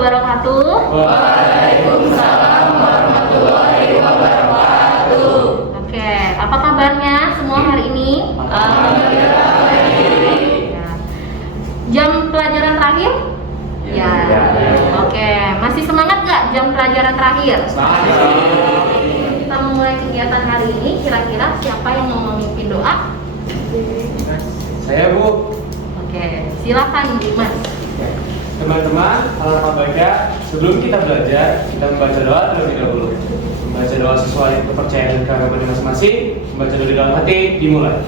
wabarakatuh. Waalaikumsalam warahmatullahi wabarakatuh. Oke, apa kabarnya semua hari ini? Alhamdulillah. Ya. Jam pelajaran terakhir? Ya. Oke, masih semangat nggak jam pelajaran terakhir? Kita memulai kegiatan hari ini. Kira-kira siapa yang mau memimpin doa? Saya, Bu. Oke, silakan Mas. Teman-teman, alangkah baiknya sebelum kita belajar, kita membaca doa terlebih dahulu. Membaca doa sesuai kepercayaan dan keagamaan masing-masing. Membaca doa di dalam hati, dimulai.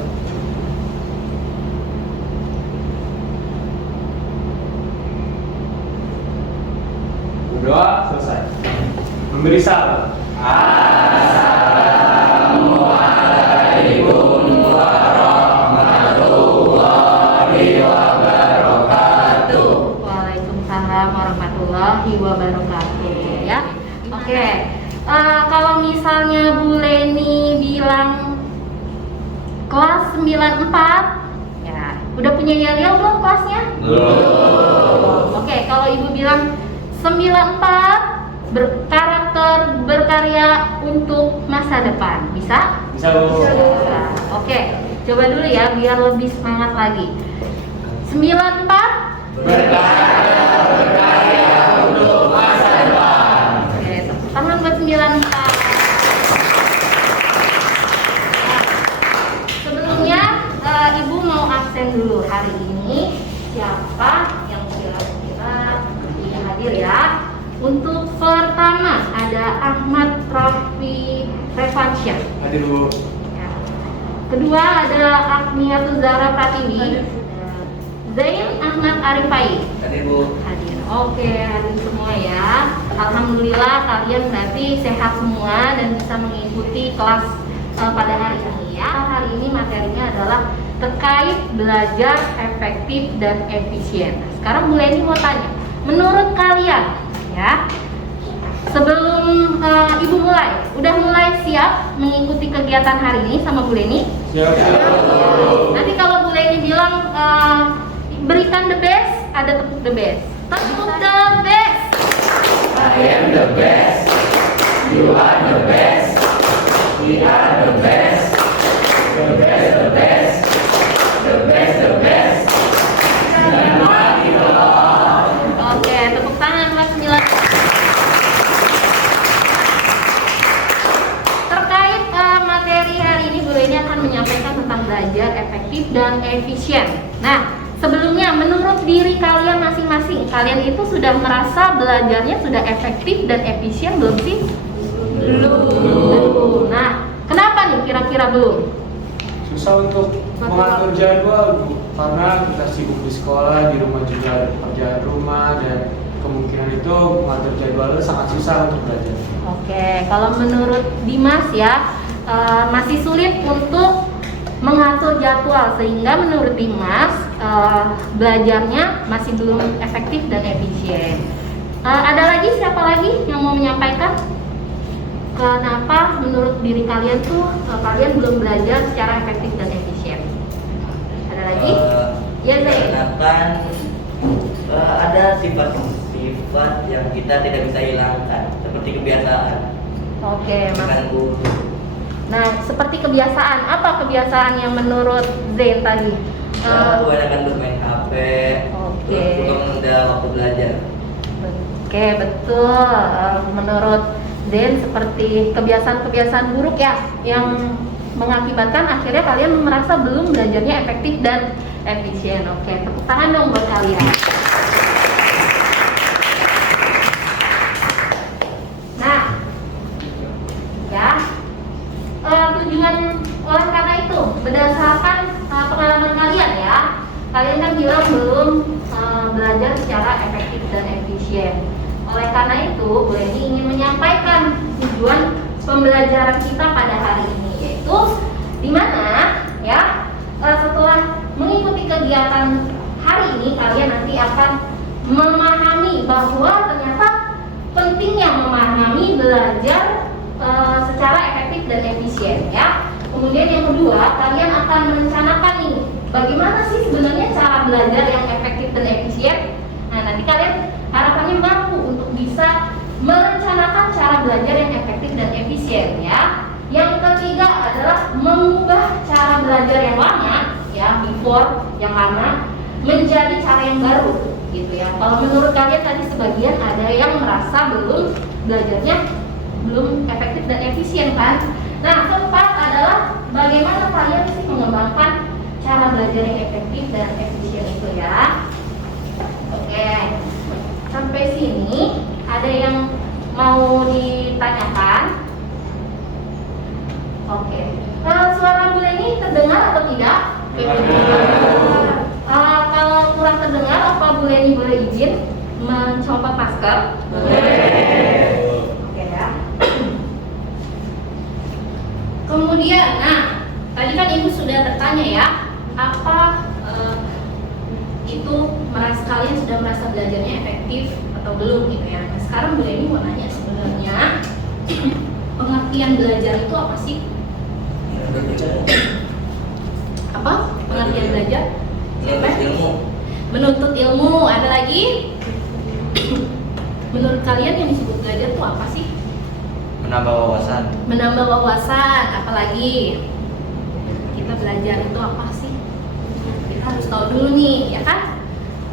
Berdoa selesai. Memberi salam. Assalamualaikum warahmatullahi wabarakatuh. Waalaikumsalam warahmatullahi wabarakatuh. Ya, oke. Kalau misalnya Bu Leni bilang kelas 94, ya, udah punya yel-yel belum kelasnya? Belum. Oke, kalau Ibu bilang 94 berkarakter berkarya untuk masa depan, bisa? Bisa, Bu. Bisa. Oke, coba dulu ya biar lebih semangat lagi. 94 Berkarya untuk masa depan. Oke, tepuk tangan buat 94. Sebelumnya Ibu mau absen dulu hari ini. Siapa yang kira-kira tidak hadir ya? Untuk pertama ada Ahmad Rafi Revansyah. Hadir, Bu. Ya. Kedua ada Agniatul Zahra Pratiwi. Zain Ahmad Arifai. Hadir, Bu. Hadir. Oke, hadir semua ya. Alhamdulillah kalian berarti sehat semua dan bisa mengikuti kelas pada hari ini ya. Hari ini materinya adalah terkait belajar efektif dan efisien. Nah, sekarang Bu Leni mau tanya, menurut kalian ya, sebelum Ibu mulai, udah mulai siap mengikuti kegiatan hari ini sama Bu Leni? Siap. Nanti kalau Bu Leni bilang berikan the best, ada tepuk the best. Tepuk the best. I am the best. You are the best. We are the best. The best, the best. The best, the best. Semua kita. Oke, tepuk tangan buat 9. Terkait materi hari ini, Bu Leni akan menyampaikan tentang belajar efektif dan efisien. Nah, sebelumnya menurut diri kalian masing-masing, kalian itu sudah merasa belajarnya sudah efektif dan efisien belum sih? Belum. Nah, kenapa nih kira-kira belum? Susah untuk mengatur jadwal, Bu, karena kita sibuk di sekolah, di rumah juga ada pekerjaan rumah, dan kemungkinan itu mengatur jadwalnya sangat susah untuk belajar. Oke, kalau menurut Dimas ya, masih sulit untuk mengatur jadwal, sehingga menurut Dimas belajarnya masih belum efektif dan efisien. Ada lagi, siapa lagi yang mau menyampaikan kenapa menurut diri kalian tuh kalian belum belajar secara efektif dan efisien? Ada lagi? Ya, Zain. Karena ada sifat-sifat yang kita tidak bisa hilangkan, seperti kebiasaan. Oke, Mas. Mengganggu. Nah, seperti kebiasaan, apa kebiasaan yang menurut Zain tadi? Kebanyakan bermain HP. Oke. Terus suka menunda waktu belajar. Oke, betul. Menurut Zain seperti kebiasaan-kebiasaan buruk ya, yang mengakibatkan akhirnya kalian merasa belum belajarnya efektif dan efisien. Oke, tepuk tangan dong buat kalian. Nah, ya, tujuan oleh karena itu berdasarkan pengalaman kalian ya, kalian kan bilang belum belajar secara efektif dan efisien. Oleh karena itu, Bu Leni ingin menyampaikan tujuan pembelajaran kita pada hari ini, yaitu di mana ya setelah mengikuti kegiatan hari ini kalian nanti akan memahami bahwa ternyata pentingnya memahami belajar secara efektif dan efisien ya. Kemudian yang kedua, kalian akan merencanakan nih bagaimana sih sebenarnya cara belajar yang efektif dan efisien. Nah, nanti kalian harapannya mampu metafor yang lama menjadi cara yang baru gitu ya. Kalau menurut kalian tadi sebagian ada yang merasa belajarnya belum efektif dan efisien kan? Nah, keempat adalah bagaimana kalian sih mengembangkan cara belajar yang efektif dan efisien itu ya. Oke, sampai sini ada yang mau ditanyakan? Oke, suara Bu Leni terdengar atau tidak? Kalau kurang terdengar, apa Bu Leni boleh izin mencopot masker? Oke ya. Kemudian, nah, tadi kan Ibu sudah bertanya ya, apa itu kalian sudah merasa belajarnya efektif atau belum gitu ya. Nah, sekarang Bu Leni mau nanya sebenarnya pengertian belajar itu apa sih? Apa? Pengertian belajar? Ilmu. Menuntut ilmu. Ada lagi? Menurut kalian yang disebut belajar itu apa sih? Menambah wawasan. Menambah wawasan. Apalagi kita belajar itu apa sih? Kita harus tahu dulu nih, ya kan?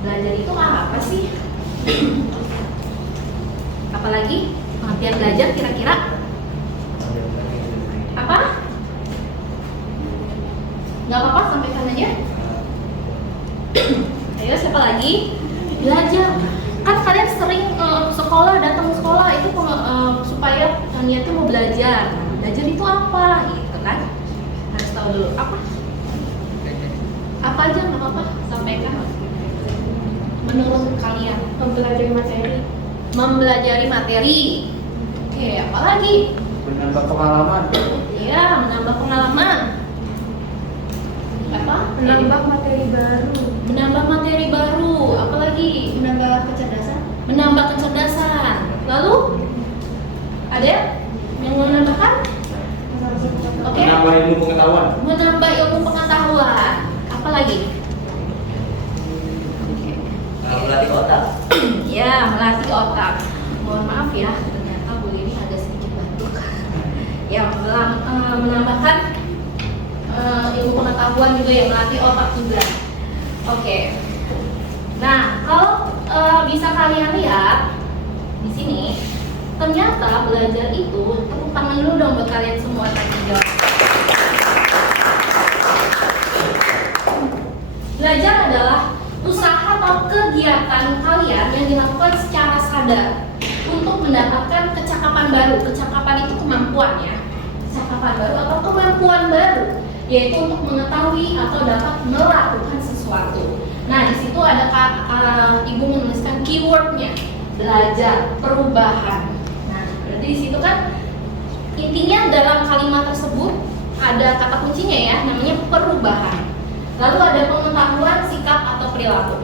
Belajar itu apa sih? Apalagi pengertian belajar kira-kira apa? Nggak apa-apa, sampaikan aja. Ayo, siapa lagi? Belajar. Kan kalian sering datang sekolah itu supaya niatnya mau belajar. Belajar itu apa? Gitu kan? Harus tahu dulu apa? Apa aja nggak apa-apa, sampaikan. Menurut kalian, Mempelajari materi. mempelajari materi. Oke, apa lagi? Menambah pengalaman. Iya, menambah pengalaman. Apa? Menambah materi baru. Menambah materi baru. Apalagi? Menambah kecerdasan. Menambah kecerdasan. Lalu ada yang mau menambahkan? Oke. Menambah ilmu pengetahuan. Menambah ilmu pengetahuan. Apalagi? Melatih otak. Ya, melatih otak. Mohon maaf ya, ternyata Bu ini ada sedikit batuk. Ya, menambahkan ilmu pengetahuan juga ya, melatih otak juga. Oke. Nah, kalau bisa kalian lihat di sini, ternyata belajar itu, tepuk tangan dulu dong buat kalian semua tanya jawab. Belajar adalah usaha atau kegiatan kalian yang dilakukan secara sadar untuk mendapatkan kecakapan baru. Kecakapan itu kemampuan ya. Kecakapan baru atau kemampuan baru, yaitu untuk mengetahui atau dapat melakukan sesuatu. Nah, di situ ada Ibu menuliskan keywordnya, belajar, perubahan. Nah, berarti di situ kan intinya dalam kalimat tersebut ada kata kuncinya ya, namanya perubahan. Lalu ada pengetahuan, sikap atau perilaku.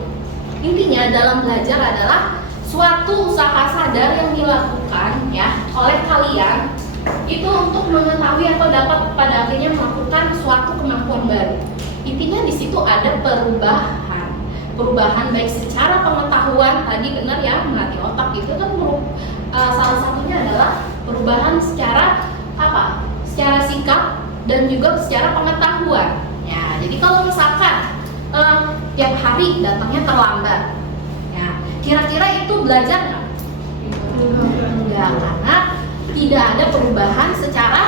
Intinya dalam belajar adalah suatu usaha sadar yang dilakukan ya oleh kalian itu untuk mengetahui atau dapat pada akhirnya melakukan suatu kemampuan baru. Intinya di situ ada perubahan baik secara pengetahuan, tadi benar ya, melatih otak itu kan salah satunya adalah perubahan secara apa? Secara sikap dan juga secara pengetahuan. Ya, jadi kalau misalkan tiap hari datangnya terlambat, ya kira-kira itu belajar nggak? Enggak, karena tidak ada perubahan secara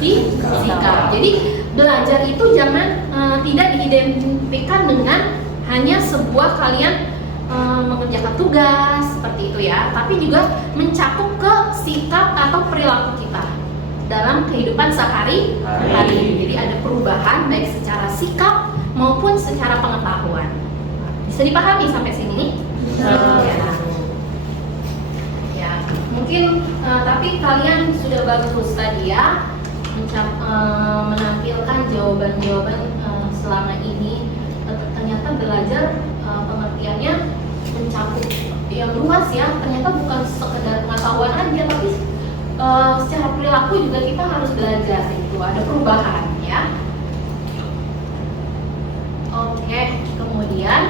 sikap. Jadi belajar itu jangan tidak diidentikan dengan hanya sebuah kalian mengerjakan tugas seperti itu ya, tapi juga mencakup ke sikap atau perilaku kita dalam kehidupan sehari-hari. Jadi ada perubahan baik secara sikap maupun secara pengetahuan. Bisa dipahami sampai sini? Ya, mungkin tapi kalian sudah bagus tadi ya menampilkan jawaban-jawaban selama ini. Ternyata belajar pengertiannya mencakup yang luas ya. Ternyata bukan sekedar pengetahuan aja, tapi secara perilaku juga kita harus belajar, itu ada perubahan ya. Oke, kemudian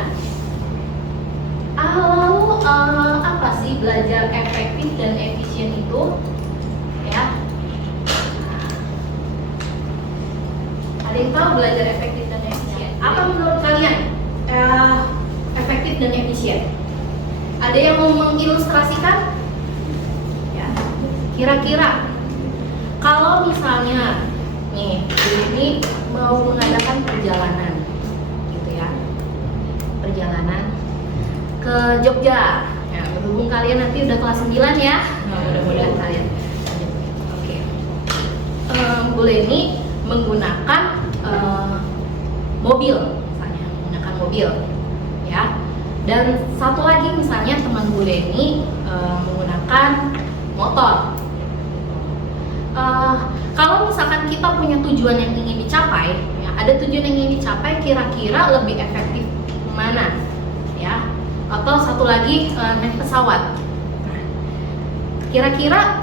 lalu apa sih belajar efektif dan efisien itu ya? Ada yang tahu belajar efektif dan efisien Apa menurut kalian efektif dan efisien? Ada yang mau mengilustrasikan? Ya, kira-kira kalau misalnya nih ini mau mengadakan perjalanan, gitu ya, perjalanan ke Jogja. Ya, berhubung kalian nanti udah kelas 9 ya, nah, mudah-mudahan kalian. Oke, Bu Leni menggunakan mobil, misalnya menggunakan mobil, ya. Dan satu lagi misalnya teman Bu Leni menggunakan motor. Kalau misalkan kita punya tujuan yang ingin dicapai, ya, ada tujuan yang ingin dicapai, kira-kira lebih efektif mana, ya? Atau satu lagi naik pesawat. Nah, kira-kira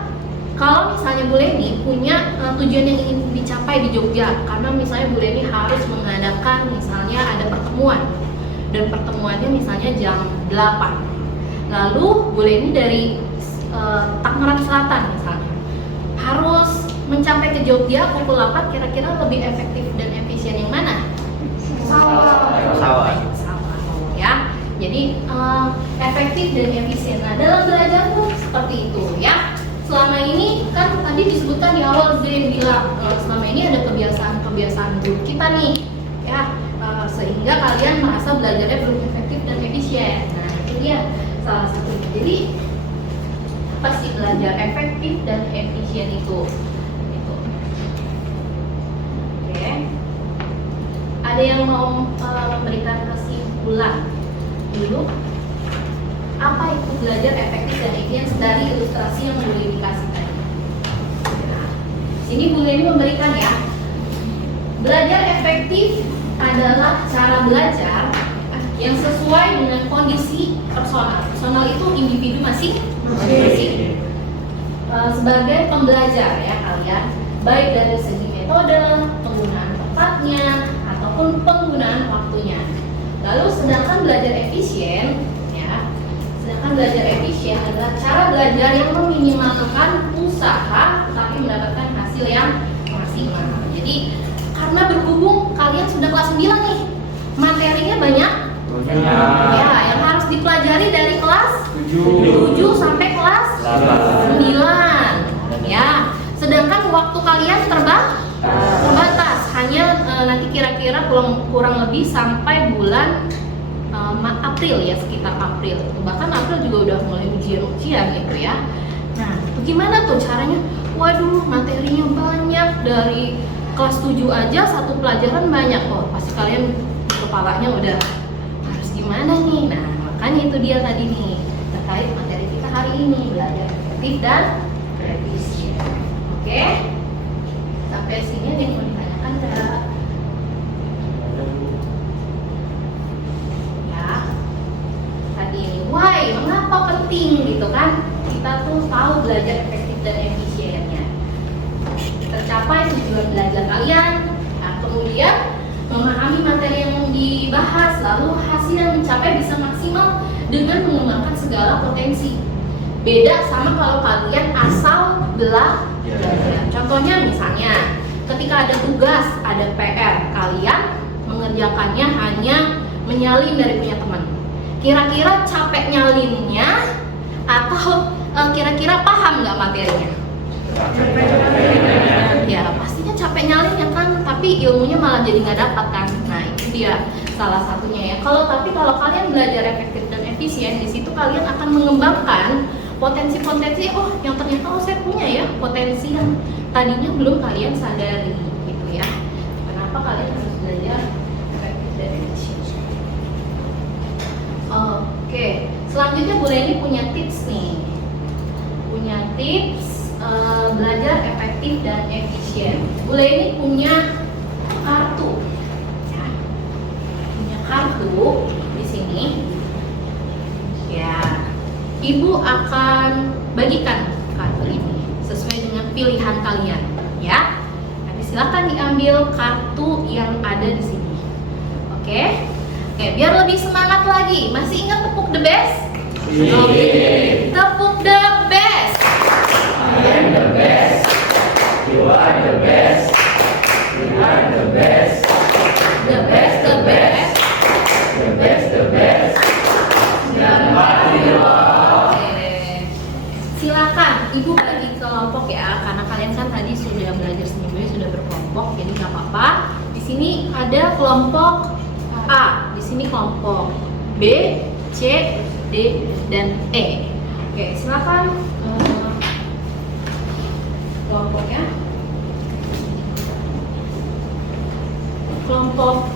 kalau misalnya Bu Leni punya tujuan yang ingin dicapai di Jogja, karena misalnya Bu Leni harus mengadakan misalnya ada pertemuan, dan pertemuannya misalnya jam 8. Lalu Bu Leni dari Tangerang Selatan misalnya harus mencapai ke Jogja pukul 8, kira-kira lebih efektif dan efisien yang mana? Pesawat. Ya. Jadi efektif dan efisien. Nah, dalam belajar tuh seperti itu ya. Selama ini kan tadi disebutkan di awal Zain bilang selama ini ada kebiasaan buruk kita nih ya, sehingga kalian merasa belajarnya belum efektif dan efisien. Nah, itu dia salah satunya. Jadi apa sih belajar efektif dan efisien itu? Oke. Ada yang mau memberikan kesimpulan dulu? Apa itu belajar efektif dan efisien dari ilustrasi yang boleh dikasih tadi? Nah, sini Bu Leni memberikan ya. Belajar efektif adalah cara belajar yang sesuai dengan kondisi personal. Personal itu individu masing-masing. Sebagai pembelajar ya kalian, baik dari segi metode, penggunaan tempatnya, ataupun penggunaan waktunya. Lalu sedangkan belajar efisien adalah cara belajar yang meminimalkan usaha tapi mendapatkan hasil yang maksimal. Jadi karena berhubung kalian sudah kelas 9 nih, materinya banyak ya yang harus dipelajari dari kelas 7 sampai kelas 9 ya. Sedangkan waktu kalian terbatas, hanya nanti kira-kira kurang lebih sampai bulan April ya, sekitar April. Bahkan April juga udah mulai ujian gitu ya. Nah, bagaimana tuh caranya? Waduh, materinya banyak, dari kelas 7 aja satu pelajaran banyak. Oh, pasti kalian kepalanya udah harus gimana nih. Nah, makanya itu dia tadi nih terkait materi kita hari ini, belajar efektif dan efisien. Oke? Sampai sini ada yang mau ditanyakan enggak? Why? Mengapa penting gitu kan? Kita tuh tahu belajar efektif dan efisiennya. Tercapai tujuan belajar kalian. Nah, kemudian memahami materi yang dibahas, lalu hasil yang dicapai bisa maksimal dengan mengembangkan segala potensi. Beda sama kalau kalian asal belajar. Contohnya misalnya, ketika ada tugas, ada PR, kalian mengerjakannya hanya menyalin dari punya teman. Kira-kira capek nyalinnya atau kira-kira paham nggak materinya? Ya pastinya capek nyalinnya kan, tapi ilmunya malah jadi nggak dapat kan. Nah itu dia salah satunya ya. Kalau kalian belajar efektif dan efisien, di situ kalian akan mengembangkan potensi-potensi. Oh yang ternyata saya punya ya potensi yang tadinya belum kalian sadari gitu ya. Kenapa kalian harus belajar efektif dan efisien? Oke, selanjutnya Bu Leni punya tips nih. Punya tips belajar efektif dan efisien. Bu Leni punya kartu. Ya. Punya kartu di sini. Ya. Ibu akan bagikan kartu ini sesuai dengan pilihan kalian, ya. Nanti silakan diambil kartu yang ada di sini. Oke? Oke, biar lebih semangat lagi. Masih ingat tepuk the best? Oke. Tepuk the best. I am the best. You are the best. You are the best. The best, the best. ada kelompok A, di sini kelompok B, C, D, dan E. Oke, silakan kelompoknya. Kelompok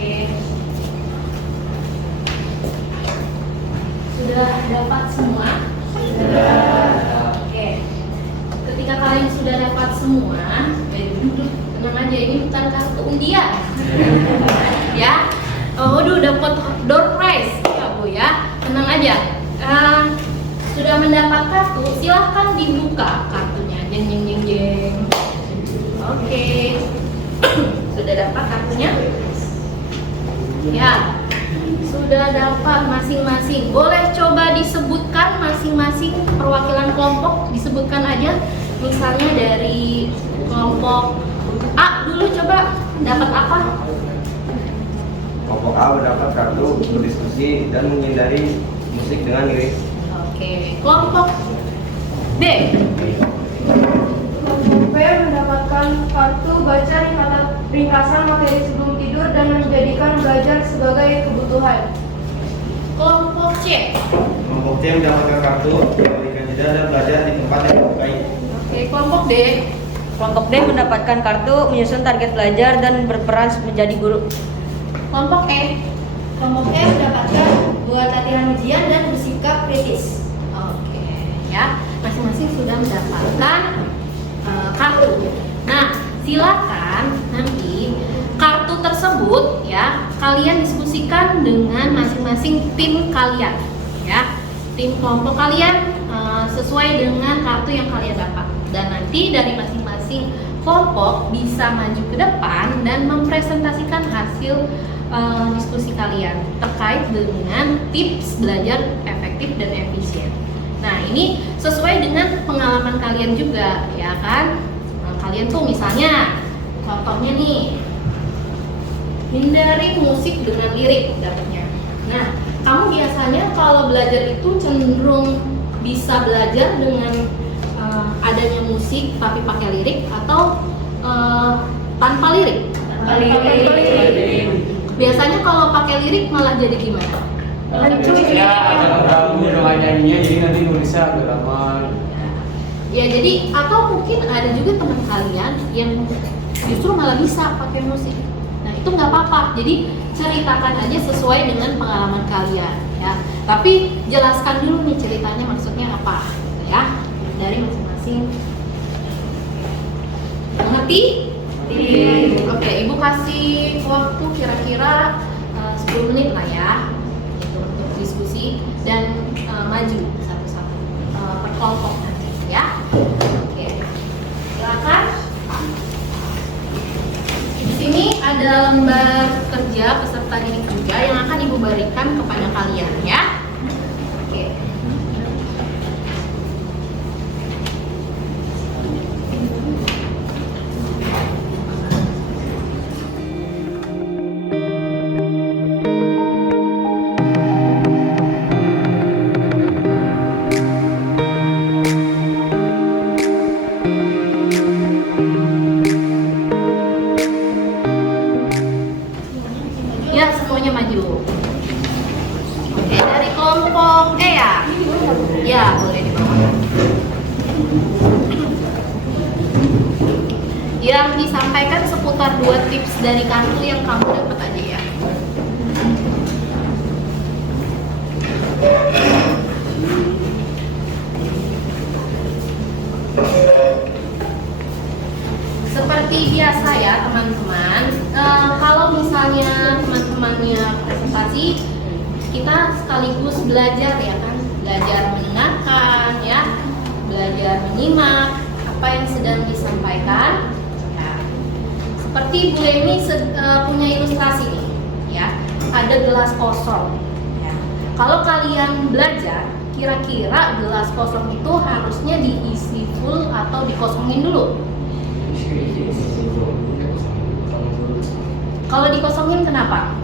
Oke. Sudah dapat semua? Oke. Ketika kalian sudah dapat semua, tenang aja, ini bukan kartu undian. Ya. Waduh, dapat door prize ya Bu ya. Tenang aja. Sudah mendapat kartu, silahkan dibuka kartunya. Jeng jeng jeng jeng. Oke. Sudah dapat kartunya? Ya. Sudah dapat masing-masing. Boleh coba disebutkan masing-masing perwakilan kelompok, disebutkan aja. Misalnya dari kelompok A dulu, coba dapat apa? Kelompok A mendapat kartu berdiskusi dan menghindari musik dengan lirik. Oke. Kelompok B. Kelompok B mendapatkan kartu baca ringkasan materi sebelum tidur dan menjadikan belajar sebagai kebutuhan. Kelompok C. Kelompok C mendapatkan kartu memberikan jeda dan belajar di tempat yang disukai. Oke. Kelompok D. Kelompok D mendapatkan kartu menyusun target belajar dan berperan menjadi guru. Kelompok E. Kelompok E mendapatkan buat latihan ujian dan bersikap kritis. Oke, ya, masing-masing sudah mendapatkan kartu. Nah, silakan nanti kartu tersebut ya kalian diskusikan dengan masing-masing tim kalian, ya, tim kelompok kalian sesuai dengan kartu yang kalian dapat. Dan nanti dari masing-masing kelompok bisa maju ke depan dan mempresentasikan hasil diskusi kalian terkait dengan tips belajar efektif dan efisien. Nah, ini sesuai dengan pengalaman kalian juga, ya kan? Nah, kalian tuh misalnya, contohnya nih, hindari musik dengan lirik dapatnya. Nah, kamu biasanya kalau belajar itu cenderung bisa belajar dengan adanya musik tapi pakai lirik atau tanpa lirik? Tanpa lirik. Biasanya kalau pakai lirik malah jadi gimana? Ya, agak terganggu dengan nyanyinya, jadi nanti nulisnya agak lama. Ya, jadi atau mungkin ada juga teman kalian yang justru malah bisa pakai musik. Nah, itu nggak apa-apa. Jadi ceritakan aja sesuai dengan pengalaman kalian, ya. Tapi jelaskan dulu nih ceritanya maksudnya apa, gitu ya. Dari masing-masing. Mengerti? Oke, Ibu kasih waktu kira-kira 10 menit lah ya untuk diskusi dan maju satu-satu per kelompok nanti ya. Oke, silakan. Di sini ada lembar kerja peserta didik kerja yang akan Ibu berikan kepada kalian ya. Oke. Ya, semuanya maju. Oke, dari kelompok E ya? Ya, boleh dibawa. Yang disampaikan seputar 2 tips dari kartu yang kamu dapat aja ya. Seperti biasa ya teman-teman, kalau misalnya teman-temannya presentasi, kita sekaligus belajar ya kan, belajar mendengarkan ya, belajar menyimak apa yang sedang disampaikan. Ya. Seperti Bu Leni punya ilustrasi nih, ya, ada gelas kosong. Ya. Kalau kalian belajar, kira-kira gelas kosong itu harusnya diisi full atau dikosongin dulu? Kalau dikosongin kenapa?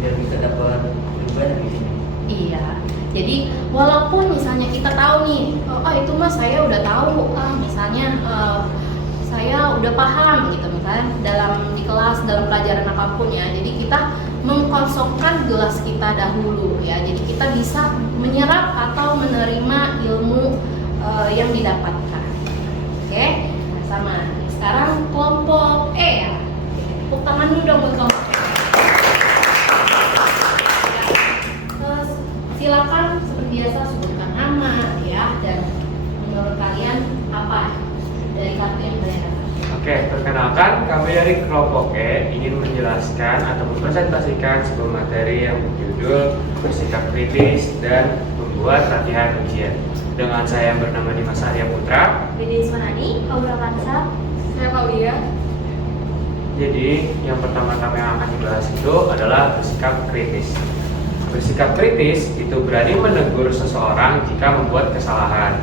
Biar bisa dapat lebih banyak di sini. Iya. Jadi walaupun misalnya kita tahu nih, itu mas saya udah tahu, misalnya saya udah paham gitu misalnya di kelas dalam pelajaran apapun ya. Jadi kita mengkosongkan gelas kita dahulu ya. Jadi kita bisa menyerap atau menerima ilmu yang didapatkan. Oke, nah, sama. Sekarang kelompok E ya. Tepuk tangan dulu dong buat kelompok E. Silakan seperti biasa sebutkan nama ya, dan menurut kalian apa dari kartu yang kalian dapat? Oke, perkenalkan kami dari kelompok E ingin menjelaskan atau mempresentasikan sebuah materi yang berjudul bersikap kritis dan membuat latihan ujian. Dengan saya yang bernama Dimas Arya Putra. Bidin Ismanani, Aura Kansa, Saya Paulia. Jadi yang pertama-tama yang akan dibahas itu adalah bersikap kritis. Bersikap kritis itu berani menegur seseorang jika membuat kesalahan.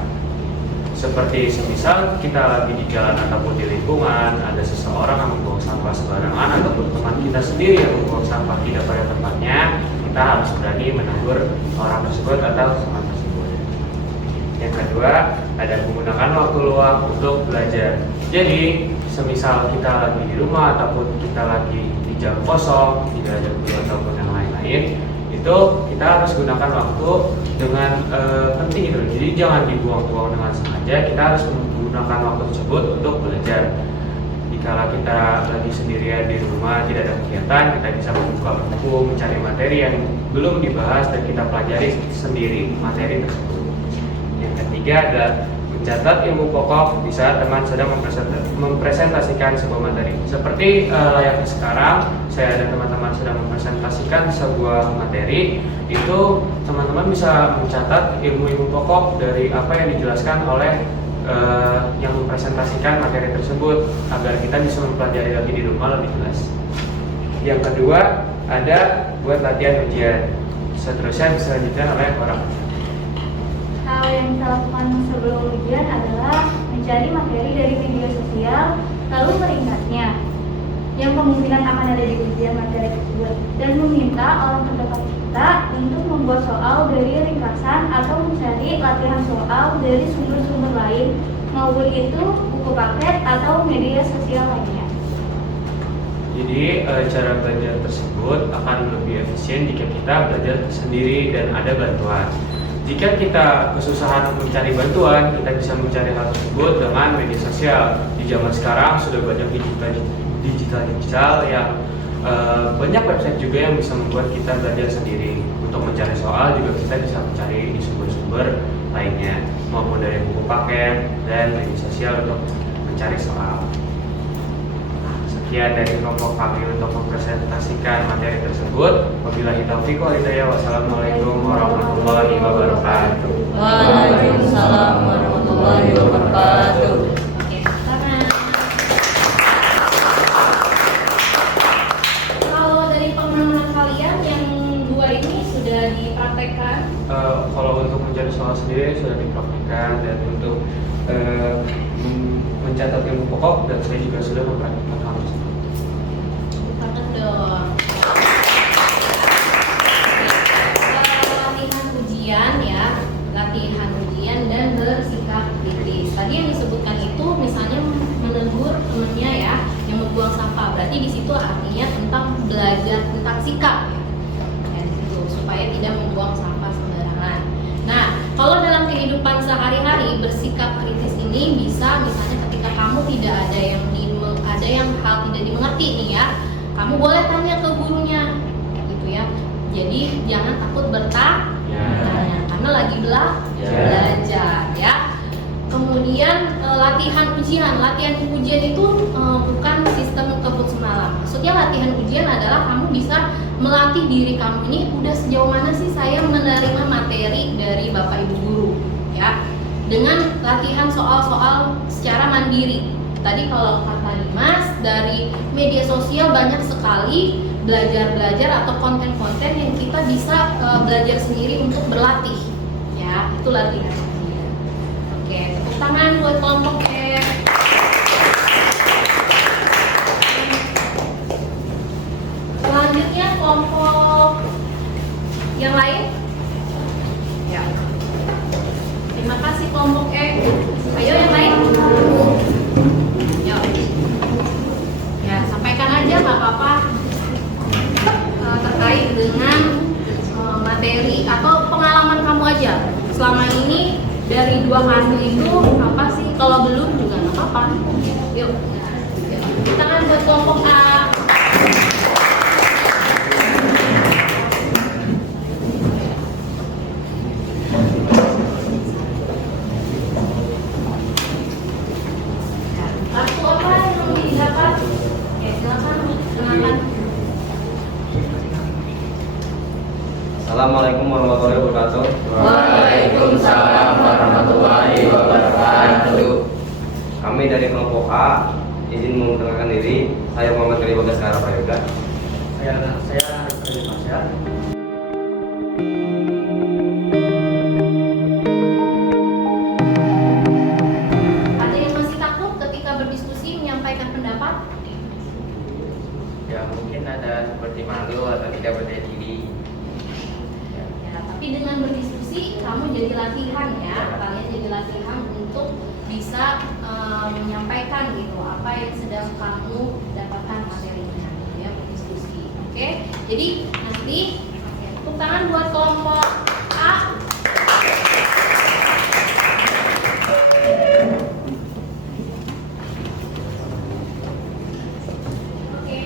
Seperti semisal kita lagi di jalan ataupun di lingkungan, ada seseorang yang membuang sampah sembarangan ataupun teman kita sendiri yang membuang sampah tidak pada tempatnya, kita harus berani menegur orang tersebut atau teman tersebut. Yang kedua, ada menggunakan waktu luang untuk belajar. Jadi, semisal kita lagi di rumah ataupun kita lagi di jam kosong, tidak ada guru ataupun yang lain-lain, itu kita harus gunakan waktu dengan penting gitu. Jadi jangan dibuang-buang dengan sengaja. Kita harus menggunakan waktu tersebut untuk belajar. Jika kita lagi sendirian di rumah tidak ada kegiatan, kita bisa membuka buku, mencari materi yang belum dibahas dan kita pelajari sendiri materi tersebut. Yang ketiga adalah mencatat ilmu pokok di saat teman sedang mempresentasikan sebuah materi. Seperti layaknya sekarang, saya dan teman-teman sedang mempresentasikan sebuah materi, itu teman-teman bisa mencatat ilmu-ilmu pokok dari apa yang dijelaskan oleh yang mempresentasikan materi tersebut agar kita bisa mempelajari lagi di rumah lebih jelas. Yang kedua ada buat latihan ujian. Seterusnya bisa dilanjutkan oleh orang. Hal yang kita lakukan sebelum ujian adalah mencari materi dari media sosial, lalu meringkasnya yang kemungkinan akan ada di ujian materi tersebut, dan meminta orang terdekat kita untuk membuat soal dari ringkasan atau mencari latihan soal dari sumber-sumber lain, maupun itu buku paket atau media sosial lainnya. Jadi cara belajar tersebut akan lebih efisien jika kita belajar sendiri dan ada bantuan. Jika kita kesusahan mencari bantuan, kita bisa mencari hal tersebut dengan media sosial. Di zaman sekarang sudah banyak digital yang banyak website juga yang bisa membuat kita belajar sendiri. Untuk mencari soal juga kita bisa mencari di sumber-sumber lainnya, maupun dari buku paket dan media sosial untuk mencari soal. Sekian dari kelompok kami untuk mempresentasikan materi tersebut. Wabillahi taufiq wal hidayah. Wassalamualaikum warahmatullahi wabarakatuh. Waalaikumsalam warahmatullahi wabarakatuh. Oke, tangan. Kalau dari pengalaman kalian yang dua ini sudah dipraktekkan? Kalau untuk mencari soal sendiri sudah dipraktikkan, dan untuk mencatat ilmu pokok dan saya juga sudah mempraktikkan hal tersebut. Tangan dong. Latihan ujian ya, latihan ujian dan bersikap kritis. Tadi yang disebutkan itu misalnya menegur temennya ya yang membuang sampah. Berarti di situ artinya tentang belajar tentang sikap ya. Gitu, supaya tidak membuang sampah sembarangan. Nah, kalau dalam kehidupan sehari-hari bersikap kritis ini bisa misalnya ketika kamu tidak ada yang hal tidak dimengerti nih ya, kamu boleh tanya ke gurunya gitu ya. Jadi jangan takut bertanya karena lagi belajar ya. Kemudian latihan ujian itu bukan sistem kebut semalam. Maksudnya latihan ujian adalah kamu bisa melatih diri kamu ini udah sejauh mana sih saya menerima materi dari Bapak Ibu guru ya, dengan latihan soal-soal secara mandiri. Tadi kalau kata Dimas, dari media sosial banyak sekali belajar atau konten-konten yang kita bisa belajar sendiri untuk berlatih ya. Itu latihan. Oke, tepuk tangan buat kelompok E. Selanjutnya kelompok yang lain. Ya. Terima kasih kelompok E. Ayo yang lain. Yuk. Ya, sampaikan aja nggak apa-apa terkait dengan materi atau pengalaman kamu aja selama ini dari 2 kartu itu apa sih? Kalau belum juga nggak apa-apa. Yuk. Tangan buat kelompok A. Kartu apa yang didapat? Oke, silakan. Assalamualaikum warahmatullahi wabarakatuh. Waalaikumsalam warahmatullahi wabarakatuh. Kami dari kelompok A izin memperkenalkan diri. Saya Muhammad Khalil Bagas Prayoga. Saya Arif Masya. Ada yang masih takut ketika berdiskusi menyampaikan pendapat? Ya mungkin ada seperti malu atau tidak percaya diri. Ya, tapi dengan berdiskusi kamu jadi latihan ya, kalian jadi latihan untuk bisa menyampaikan gitu apa yang sedang kamu dapatkan materinya, gitu ya, berdiskusi. Oke, jadi nanti tepuk tangan buat kelompok A. Oke.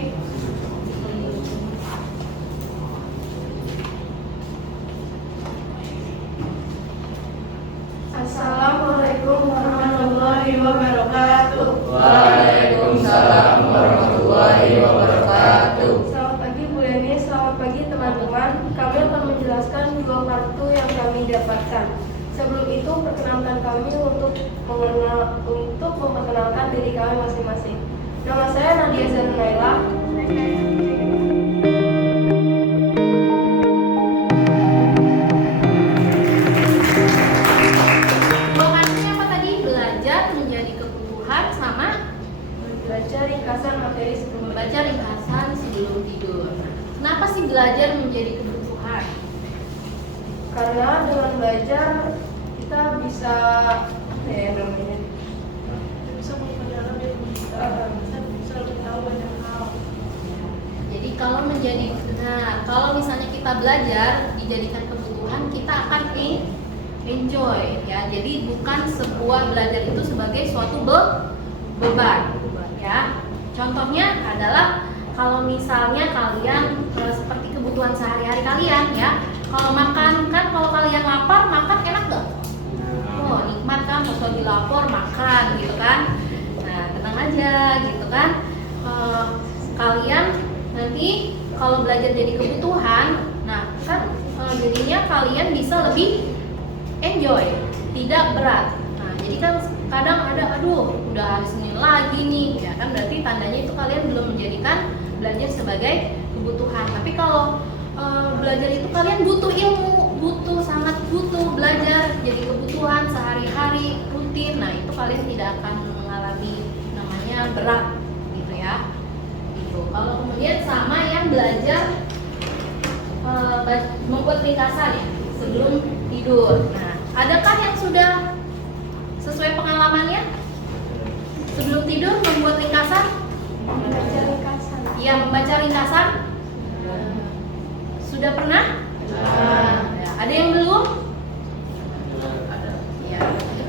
Assalamualaikum warahmatullahi wabarakatuh. Waalaikumsalam warahmatullahi wabarakatuh. Selamat pagi Bu Leni, selamat pagi teman-teman. Kami akan menjelaskan 2 kartu yang kami dapatkan. Sebelum itu perkenalkan kami untuk memperkenalkan diri kami masing-masing. Nama saya Nadia Zarunaila. Bahannya apa tadi? Belajar menjadi kebutuhan sama Baca ringkasan materi sebelum membaca ringkasan sebelum tidur. Kenapa sih belajar menjadi kebutuhan? Karena dengan belajar kita bisa namanya bisa mempelajari bisa lebih tahu banyak hal. Jadi kalau misalnya kita belajar dijadikan kebutuhan, kita akan enjoy ya. Jadi bukan sebuah belajar itu sebagai suatu beban ya. Contohnya adalah kalau misalnya kalian seperti kebutuhan sehari-hari kalian ya. Kalau makan kan, kalau kalian lapar makan enak gak? Oh nikmat kan, pas lagi lapar makan gitu kan. Nah tenang aja gitu kan. Kalian nanti kalau belajar jadi kebutuhan, nah kan jadinya kalian bisa lebih enjoy, tidak berat. Nah jadi kan kadang ada aduh udah hari Senin lagi nih ya kan, berarti tandanya itu kalian belum menjadikan belajar sebagai kebutuhan. Tapi kalau belajar itu kalian butuh ilmu, sangat butuh belajar jadi kebutuhan sehari-hari rutin. Nah itu kalian tidak akan mengalami namanya berat gitu ya. Gitu. Kalau kemudian sama yang belajar membuat ringkasan ya sebelum tidur. Nah adakah yang sudah sesuai pengalamannya sebelum tidur membuat ringkasan? Baca ringkasan. Yang membaca ringkasan sudah pernah? Ya, ada yang belum? Ya,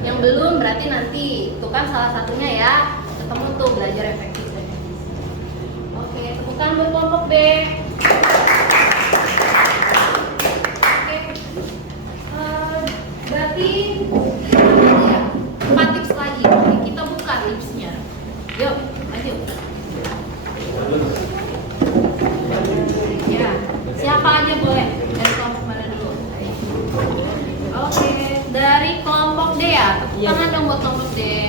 yang belum berarti nanti itu kan salah satunya ya, ketemu tuh belajar efektif dan efisien. Oke, tepukan buat kelompok B. Oke, berarti ya, 4 tips lagi. Kita buka tipsnya. Yuk, lanjut. Ya, siapa aja boleh dari kelompok mana dulu? Oke, dari kelompok D ya. Tepuk tangan dong buat kelompok D.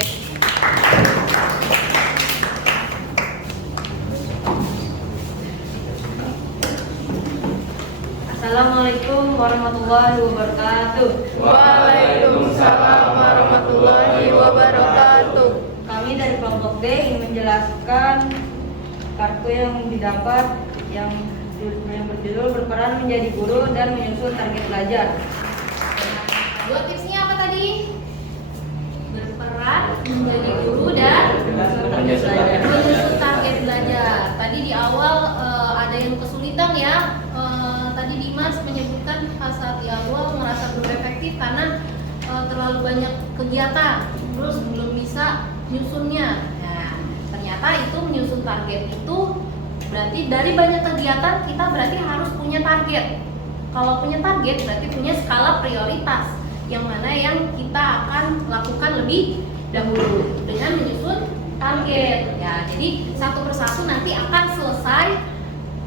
Assalamualaikum warahmatullahi wabarakatuh. Waalaikumsalam warahmatullahi wabarakatuh. Kami dari kelompok D ingin menjelaskan kartu yang didapat yang berjudul berperan menjadi guru dan menyusun target belajar. Dua tipsnya apa tadi? Berperan menjadi guru dan menyusun target belajar. Tadi di awal ada yang kesulitan ya. Tadi Dimas menyebutkan saat di awal merasa belum efektif karena terlalu banyak kegiatan, terus belum bisa nyusunnya. Nah, ternyata itu menyusun target itu berarti dari banyak kegiatan kita berarti harus punya target. Kalau punya target berarti punya skala prioritas yang mana yang kita akan lakukan lebih dahulu dengan menyusun target. Ya, jadi satu persatu nanti akan selesai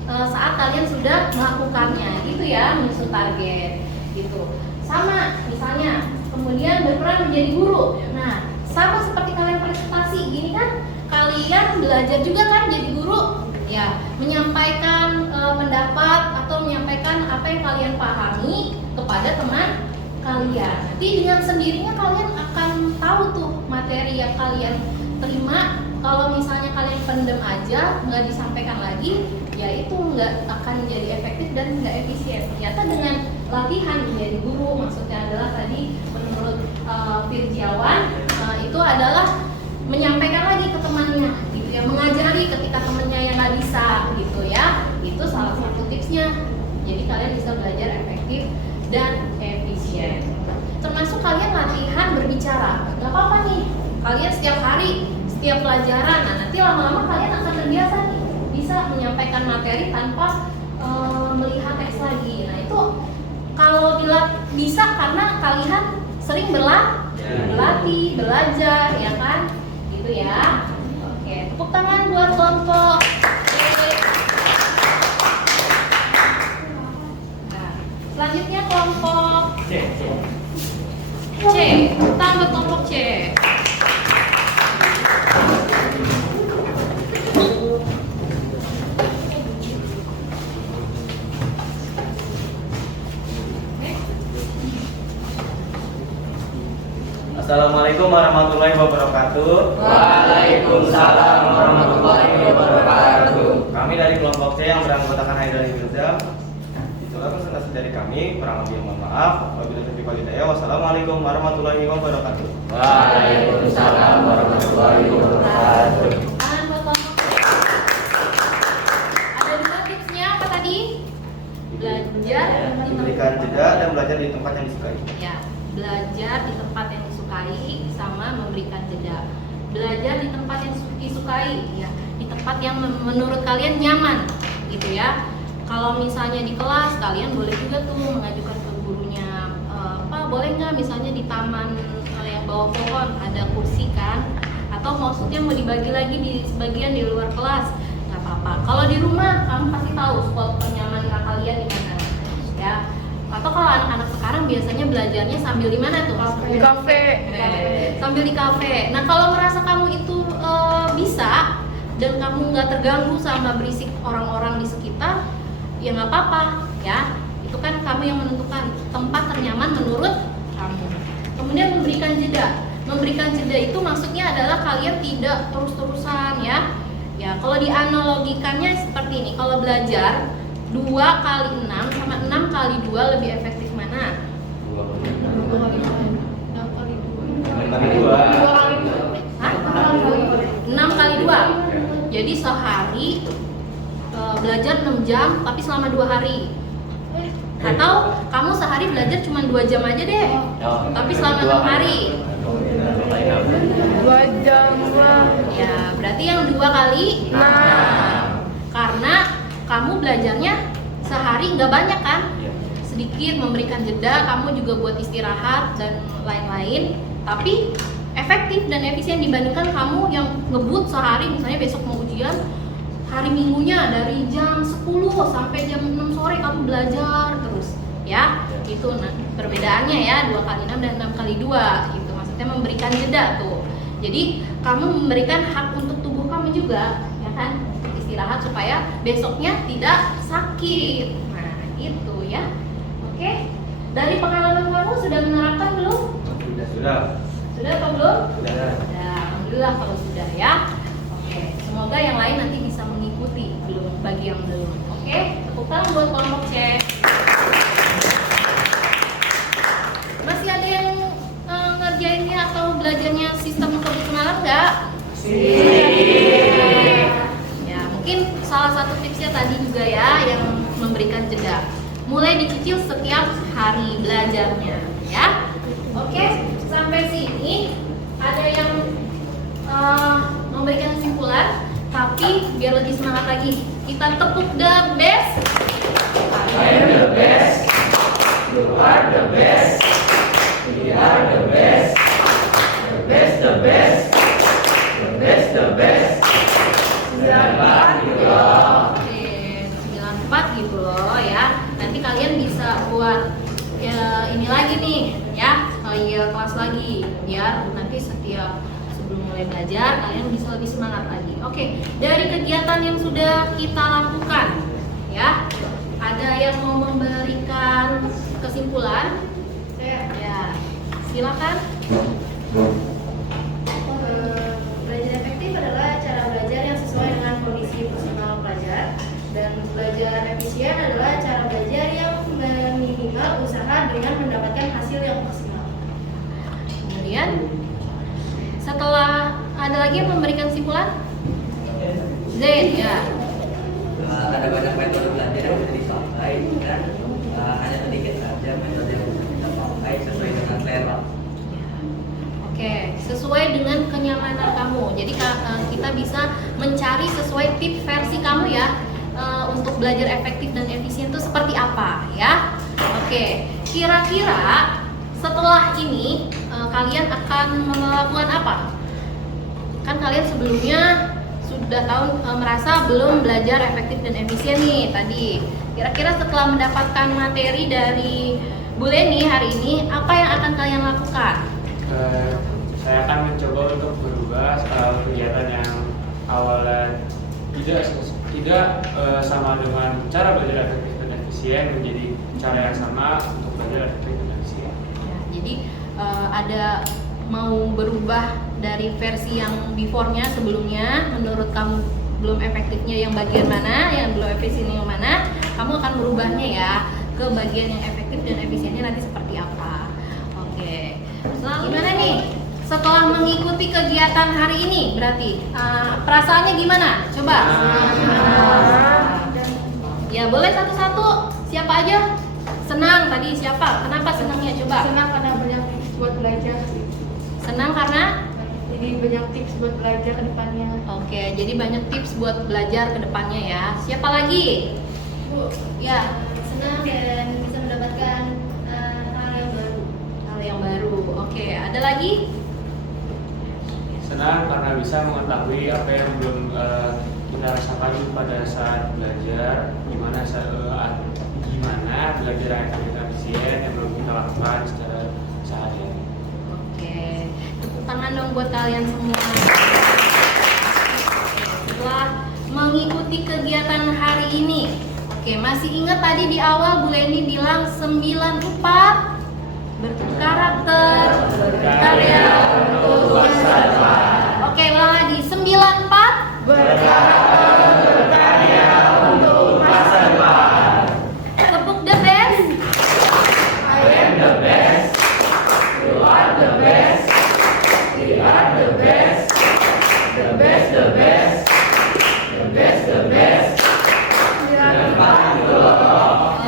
saat kalian sudah melakukannya, gitu ya, menyusun target, gitu. Sama, misalnya, kemudian berperan menjadi guru. Nah, sama seperti kalian presentasi, gini kan, kalian belajar juga kan jadi guru, ya, menyampaikan pendapat atau menyampaikan apa yang kalian pahami kepada teman kalian. Nanti dengan sendirinya kalian akan tahu tuh materi yang kalian terima. Kalau misalnya kalian pendem aja, nggak disampaikan lagi, ya itu nggak akan jadi efektif dan nggak efisien. Ternyata dengan latihan menjadi guru, maksudnya adalah tadi menurut Firjiawan itu adalah menyampaikan lagi ke temannya, gitu ya, mengajari ketika temannya yang nggak bisa, gitu ya. Itu salah satu tipsnya. Jadi kalian bisa belajar efektif dan efisien. Termasuk kalian latihan berbicara. Nggak apa-apa nih, kalian setiap hari, setiap pelajaran, nah nanti lama-lama kalian akan terbiasa nih, bisa menyampaikan materi tanpa melihat teks lagi. Nah itu kalau bisa karena kalian sering berlatih, belajar, ya kan, gitu ya. Oke, tepuk tangan buat kelompok. Nah, selanjutnya kelompok C. Tangan buat kelompok C. Assalamualaikum warahmatullahi wabarakatuh. Waalaikumsalam warahmatullahi wabarakatuh. Kami dari kelompok C yang beranggotakan Haidar Firza. Itulah presentasi dari kami. Kurang lebih mohon maaf. Wabillahi taufiq wal hidayah. Wassalamualaikum warahmatullahi wabarakatuh. Waalaikumsalam warahmatullahi wabarakatuh. Tangan buat kelompok C. Ada dua tipsnya apa tadi? Belajar Memberikan jeda dan belajar di tempat yang disukai. Ya, belajar di tempat yang disukai sama memberikan jeda. Belajar di tempat yang disukai, ya, di tempat yang menurut kalian nyaman, gitu ya. Kalau misalnya di kelas, kalian boleh juga tuh mengajukan ke gurunya, Pak, boleh nggak misalnya di taman yang bawah pohon ada kursi kan? Atau maksudnya mau dibagi lagi di sebagian di luar kelas, nggak apa-apa. Kalau di rumah, kamu pasti tahu spot kenyamanan kalian di mana, ya. Atau kalau anak-anak sekarang biasanya belajarnya sambil di mana tuh? Di kafe. Sambil di kafe. Nah kalau merasa kamu itu bisa dan kamu nggak terganggu sama berisik orang-orang di sekitar, ya nggak apa-apa, ya. Itu kan kamu yang menentukan tempat ternyaman menurut kamu. Kemudian memberikan jeda. Memberikan jeda itu maksudnya adalah kalian tidak terus-terusan, ya. Ya kalau dianalogikannya seperti ini. Kalau belajar 2 kali 6 sama 6 kali 2 lebih efektif mana? 2 kali 2. 6 kali 2. Jadi sehari belajar 6 jam tapi selama 2 hari. Atau kamu sehari belajar cuma 2 jam aja deh, tapi selama 6 hari. 2 jam lah. Ya, berarti yang 2 kali 6. Karena kamu belajarnya sehari nggak banyak kan? Sedikit, memberikan jeda, kamu juga buat istirahat dan lain-lain. Tapi efektif dan efisien dibandingkan kamu yang ngebut sehari, misalnya besok mau ujian, hari minggunya dari jam 10 sampai jam 6 sore kamu belajar terus, ya. Itu perbedaannya ya, 2 kali 6 dan 6 kali 2 gitu. Maksudnya memberikan jeda tuh. Jadi kamu memberikan hak untuk tubuh kamu juga, ya kan? Istirahat supaya besoknya tidak sakit. Nah, Itu ya. Oke. Dari pengalaman kamu sudah menerapkan belum? Sudah. Sudah apa belum? Sudah. Sudah. Alhamdulillah kalau sudah ya. Oke. Semoga yang lain nanti bisa mengikuti belum bagi yang belum. Oke. Tepuk tangan buat kelompok C. Masih ada yang ngerjainnya atau belajarnya sistem kebut kenalan nggak? Ya, mungkin salah satu tipsnya tadi juga ya yang memberikan jeda. Mulai dicicil setiap hari belajarnya, ya. Oke, sampai sini ada yang memberikan kesimpulan, tapi biar lebih semangat lagi, kita tepuk the best. I am the best. You are the best. We are the best. The best, the best. The best, the best. 94 gitu loh. Oke, 94 gitu loh ya. Nanti kalian bisa buat ya, ini lagi nih ya, kelas lagi biar nanti setiap sebelum mulai belajar kalian bisa lebih semangat lagi. Oke, dari kegiatan yang sudah kita lakukan ya, ada yang mau memberikan kesimpulan? Ya, silakan. Belajar efektif adalah cara belajar yang sesuai dengan kondisi personal pelajar, dan belajar efisien adalah cara belajar yang meminimal usaha dengan mendapatkan hasil yang maksimal. Kemudian setelah ada lagi yang memberikan kesimpulan? Zain ya. Ada banyak metode belajar yang bisa dipakai dan hanya sedikit saja metode yang bisa kita pakai sesuai dengan selera. Oke, sesuai dengan kenyamanan kamu. Jadi kita bisa mencari sesuai tips versi kamu ya, untuk belajar efektif dan efisien itu seperti apa ya. Oke, kira-kira setelah ini kalian akan melakukan apa? Kan kalian sebelumnya sudah tahu merasa belum belajar efektif dan efisien nih tadi. Kira-kira setelah mendapatkan materi dari Bu Leni hari ini, apa yang akan kalian lakukan? Saya akan mencoba untuk berubah kegiatan yang awalnya tidak sama dengan cara belajar efektif dan efisien menjadi cara yang sama untuk belajar efektif dan efisien. Ya, jadi ada mau berubah dari versi yang before-nya sebelumnya, menurut kamu belum efektifnya yang bagian mana, yang belum efisiennya yang mana, kamu akan merubahnya ya ke bagian yang efektif dan efisiennya nanti seperti apa. Oke, gimana nih setelah mengikuti kegiatan hari ini? Berarti perasaannya gimana? Coba. Ya boleh satu-satu. Siapa aja? Senang tadi siapa? Kenapa senangnya? Coba. Senang karena banyak tips buat belajar. Senang karena? Jadi banyak tips buat belajar ke depannya. Oke, jadi banyak tips buat belajar ke depannya ya. Siapa lagi? Bu, Ya, senang dan bisa mendapatkan hal yang baru. hal yang baru. Oke, ada lagi? Senang karena bisa mengetahui apa yang belum kita rasakan pada saat belajar, gimana belajar efektif dan efisien yang belum kita lakukan secara sehari-hari. Oke, tepuk tangan dong buat kalian semua. Setelah mengikuti kegiatan hari ini, oke, masih ingat tadi di awal Bu Leni bilang 94 berkarakter, berkarya untuk masa depan. Oke, ulang lagi 94 Berkarakter, berkarya untuk masa depan. tepuk the best. I am the best. You are the best. We are the best. The best, the best. The best, the best. 94 gitu loh.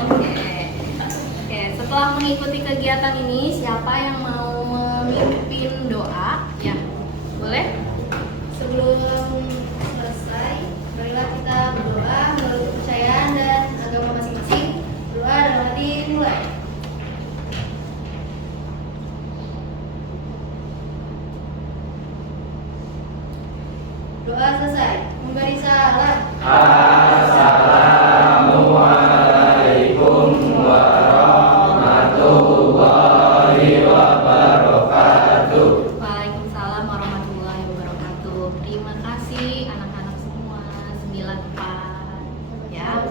Oke, setelah mengikuti kegiatan ini, siapa yang mau memimpin doa? Ya, boleh? Sebelum selesai, marilah kita berdoa menurut kepercayaan dan agama masing-masing. Doa dalam hati mulai. Doa selesai. Memberi salam. Assalamualaikum warahmatullahi wabarakatuh. Waalaikumsalam warahmatullahi wabarakatuh. Terima kasih anak-anak semua 94 ya.